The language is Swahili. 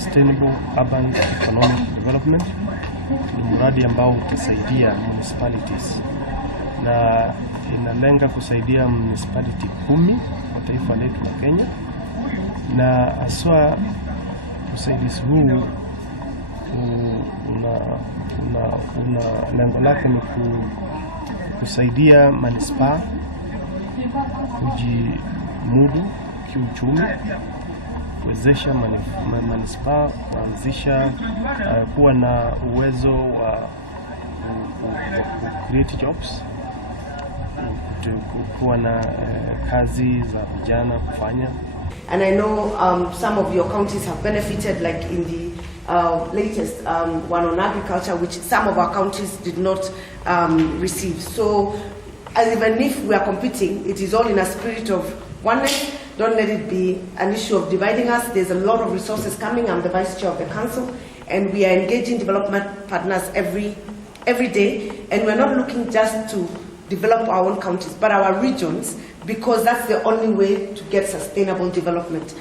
Sustainable Urban Economic Development. Ni mradi ambao utasaidia municipalities na inalenga kusaidia municipality 10 kwa taifa letu la Kenya, na haswa usaidizi huu una lengo lake ni kusaidia manispaa kujimudu kiuchumi, kuwezesha manispaa kuanzisha kuwa na uwezo wa create jobs, kuwa na kazi za vijana kufanya. And I know some of your counties have benefited, like in the latest one on agriculture, which some of our counties did not receive. So even if we are competing, it is all in a spirit of oneness. Don't let it be an issue of dividing us. There's a lot of resources coming. I'm the Vice Chair of the Council, and we are engaging development partners every day. And we're not looking just to develop our own counties, but our regions, because that's the only way to get sustainable development.